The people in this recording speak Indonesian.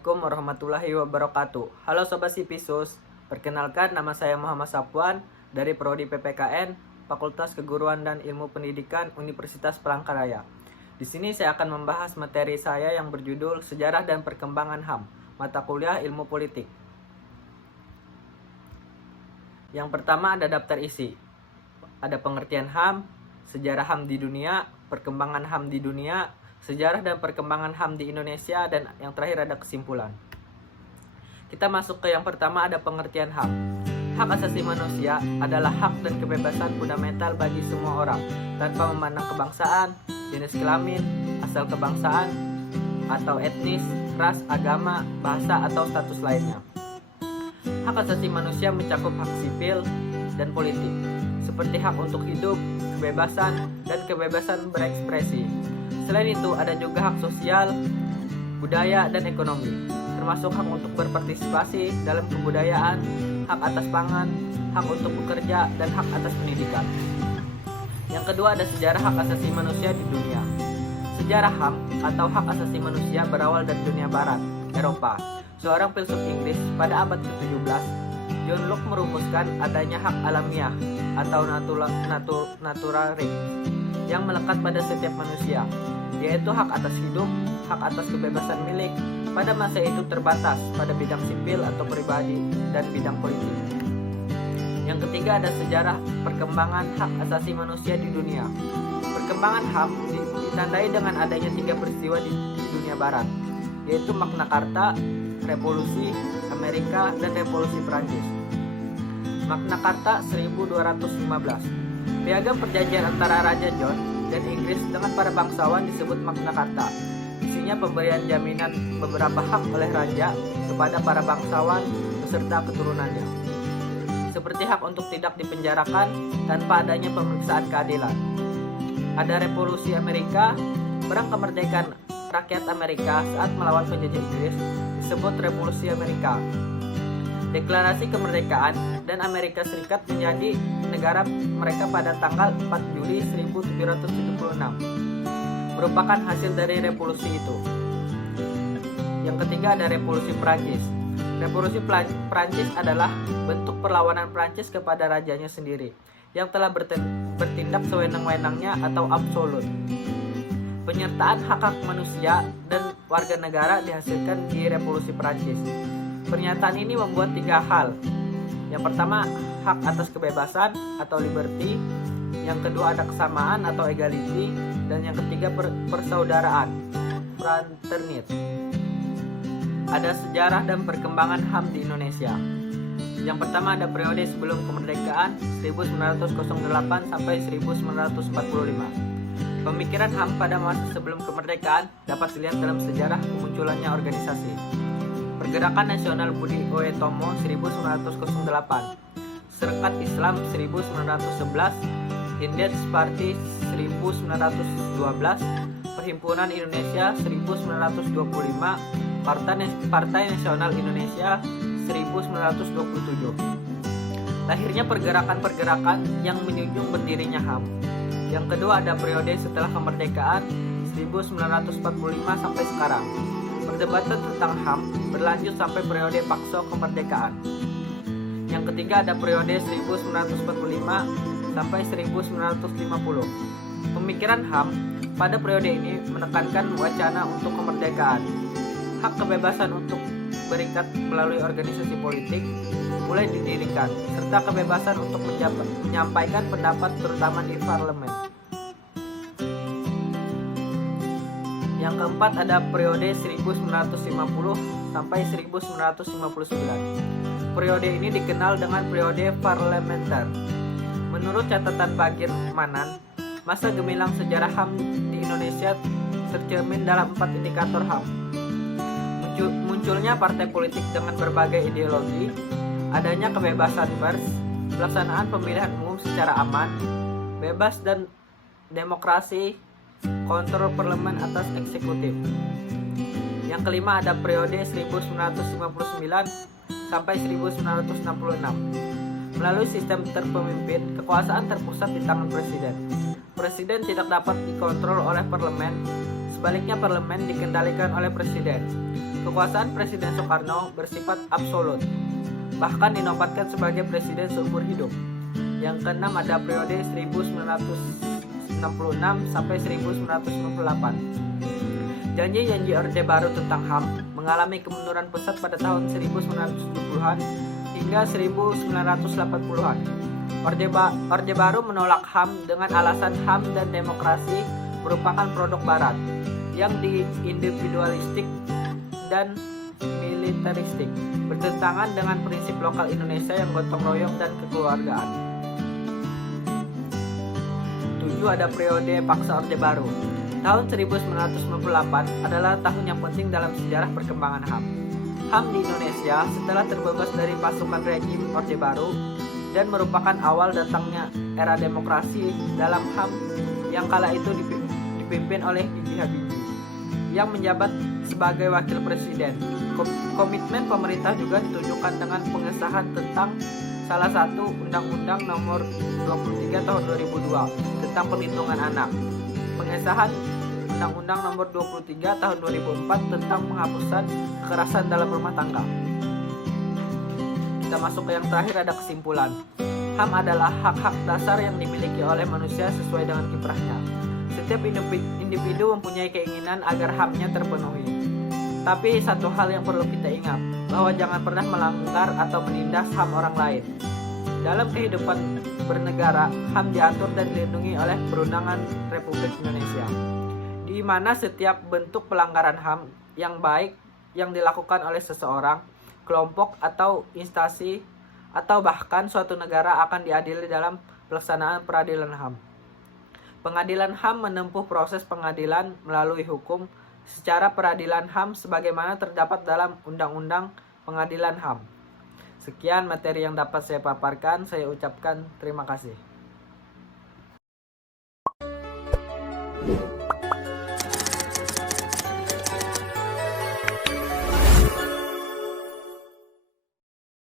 Assalamualaikum warahmatullahi wabarakatuh. Halo Sobat Sipisus, perkenalkan nama saya Muhammad Safwan dari Prodi PPKN, Fakultas Keguruan dan Ilmu Pendidikan Universitas Palangkaraya. Di sini saya akan membahas materi saya yang berjudul Sejarah dan Perkembangan HAM, mata kuliah Ilmu Politik. Yang pertama ada daftar isi. Ada pengertian HAM, sejarah HAM di dunia, perkembangan HAM di dunia, sejarah dan perkembangan HAM di Indonesia, dan yang terakhir ada kesimpulan. Kita masuk ke yang pertama, ada pengertian HAM. Hak asasi manusia adalah hak dan kebebasan fundamental bagi semua orang, tanpa memandang kebangsaan, jenis kelamin, asal kebangsaan, atau etnis, ras, agama, bahasa, atau status lainnya. Hak asasi manusia mencakup hak sipil dan politik, seperti hak untuk hidup, kebebasan, dan kebebasan berekspresi. Selain itu, ada juga hak sosial, budaya, dan ekonomi, termasuk hak untuk berpartisipasi dalam kebudayaan, hak atas pangan, hak untuk bekerja, dan hak atas pendidikan. Yang kedua ada sejarah hak asasi manusia di dunia. Sejarah HAM atau hak asasi manusia berawal dari dunia barat, Eropa. Seorang filsuf Inggris pada abad ke-17, John Locke merumuskan adanya hak alamiah atau natural rights yang melekat pada setiap manusia, yaitu hak atas hidup, hak atas kebebasan milik, pada masa itu terbatas pada bidang sipil atau pribadi dan bidang politik. Yang ketiga ada sejarah perkembangan hak asasi manusia di dunia. Perkembangan HAM ditandai dengan adanya 3 peristiwa di dunia barat, yaitu Magna Carta, Revolusi Amerika, dan Revolusi Prancis. Magna Carta 1215. Piagam perjanjian antara Raja John dan Inggris dengan para bangsawan disebut Magna Carta. Isinya pemberian jaminan beberapa hak oleh raja kepada para bangsawan beserta keturunannya, seperti hak untuk tidak dipenjarakan tanpa adanya pemeriksaan keadilan. Ada Revolusi Amerika, perang kemerdekaan rakyat Amerika saat melawan penjajah Inggris disebut Revolusi Amerika. Deklarasi kemerdekaan dan Amerika Serikat menjadi negara mereka pada tanggal 4 Juli 1776 merupakan hasil dari revolusi itu. Yang ketiga ada Revolusi Prancis. Revolusi Prancis adalah bentuk perlawanan Prancis kepada rajanya sendiri yang telah bertindak sewenang-wenangnya atau absolut. Penyertaan hak-hak manusia dan warga negara dihasilkan di Revolusi Prancis. Pernyataan ini membuat 3 hal. Yang pertama, hak atas kebebasan atau liberty. Yang kedua ada kesamaan atau equality. Dan yang ketiga persaudaraan, fraternity. Ada sejarah dan perkembangan HAM di Indonesia. Yang pertama ada periode sebelum kemerdekaan 1908 sampai 1945. Pemikiran HAM pada masa sebelum kemerdekaan dapat dilihat dalam sejarah kemunculannya organisasi. Pergerakan Nasional Budi Uetomo 1908, Serikat Islam 1911, Independence Party 1912, Perhimpunan Indonesia 1925, Partai Nasional Indonesia 1927. Lahirnya pergerakan-pergerakan yang menjunjung berdirinya HAM. Yang kedua ada periode setelah kemerdekaan 1945 sampai sekarang. Perdebatan tentang HAM berlanjut sampai periode Pakso kemerdekaan. Yang ketiga ada periode 1945 sampai 1950. Pemikiran HAM pada periode ini menekankan wacana untuk kemerdekaan, hak kebebasan untuk berikat melalui organisasi politik mulai didirikan, serta kebebasan untuk menyampaikan pendapat terutama di parlemen. Yang keempat ada periode 1950 sampai 1959. Periode ini dikenal dengan periode parlementer. Menurut catatan Bagir Manan, masa gemilang sejarah HAM di Indonesia tercermin dalam 4 indikator HAM. Munculnya partai politik dengan berbagai ideologi, adanya kebebasan pers, pelaksanaan pemilihan umum secara aman, bebas dan demokrasi, kontrol parlemen atas eksekutif. Yang kelima ada periode 1959 sampai 1966. Melalui sistem terpemimpin, kekuasaan terpusat di tangan presiden. Presiden tidak dapat dikontrol oleh parlemen, sebaliknya parlemen dikendalikan oleh presiden. Kekuasaan Presiden Soekarno bersifat absolut, bahkan dinobatkan sebagai presiden seumur hidup. Yang keenam ada periode 1966 sampai 1998. Janji-janji Orde Baru tentang HAM mengalami kemunduran pesat pada tahun 1970-an hingga 1980-an. Orde Baru menolak HAM dengan alasan HAM dan demokrasi merupakan produk Barat yang individualistik dan militeristik, bertentangan dengan prinsip lokal Indonesia yang gotong royong dan kekeluargaan. 7. Ada periode paksa Orde Baru. Tahun 1998 adalah tahun yang penting dalam sejarah perkembangan HAM. HAM di Indonesia setelah terbebas dari pasukan rejim Orde Baru dan merupakan awal datangnya era demokrasi dalam HAM yang kala itu dipimpin oleh B.J. Habibie yang menjabat sebagai wakil presiden. Komitmen pemerintah juga ditunjukkan dengan pengesahan tentang salah satu Undang-Undang Nomor 23 Tahun 2002 tentang Perlindungan Anak, pengesahan Undang-Undang Nomor 23 Tahun 2004 tentang penghapusan kekerasan dalam rumah tangga. Kita masuk ke yang terakhir, ada kesimpulan. HAM adalah hak-hak dasar yang dimiliki oleh manusia sesuai dengan kiprahnya. Setiap individu mempunyai keinginan agar HAM-nya terpenuhi. Tapi satu hal yang perlu kita ingat, bahwa jangan pernah melanggar atau menindas HAM orang lain. Dalam kehidupan bernegara, HAM diatur dan dilindungi oleh Perundangan Republik Indonesia, di mana setiap bentuk pelanggaran HAM yang baik yang dilakukan oleh seseorang, kelompok atau instansi atau bahkan suatu negara akan diadili dalam pelaksanaan peradilan HAM. Pengadilan HAM menempuh proses pengadilan melalui hukum secara peradilan HAM sebagaimana terdapat dalam Undang-Undang Pengadilan HAM. Sekian materi yang dapat saya paparkan. Saya ucapkan terima kasih.